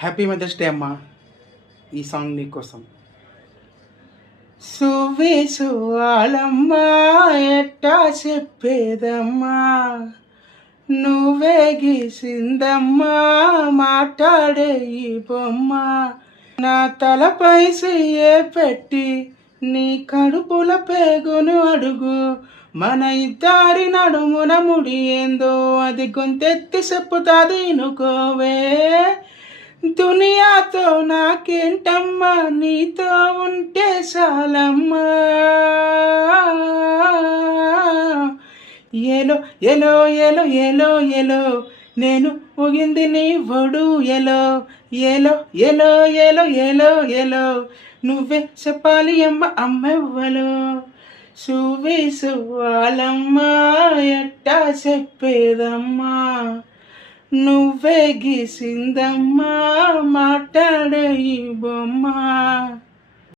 Happy mother's day అమ్మా. ఈ song నీకోసం. సువ్వేసు వాళ్ళమ్మా ఎట్టా చెప్పేదమ్మా, నువ్వే గీసిందమ్మా మాట్లాడే ఈ బొమ్మ. నా తలపై చెయ్యే పెట్టి నీ కడుపుల పేగును అడుగు, మన ఇద్దరి నడుమున ముడి ఏందో అది గొంతెత్తి చెప్పుతాది ఇనుకోవే. దునియాతో నాకేంటమ్మా, నీతో ఉంటే చాలమ్మా. ఎలో ఎలో ఎలో ఎలో ఎలో నేను ఊగింది నీ ఒడు ఎలో ఎలో ఎలో ఎలో ఎలో ఎలో నువ్వే చెప్పాలి అమ్మ అమ్మెవ్వలో. సువ్వి సువ్వాలమ్మా ఎట్టా చెప్పేదమ్మా, నువ్వే గీసిందమ్మా మాట్లాడే ఈ బొమ్మ.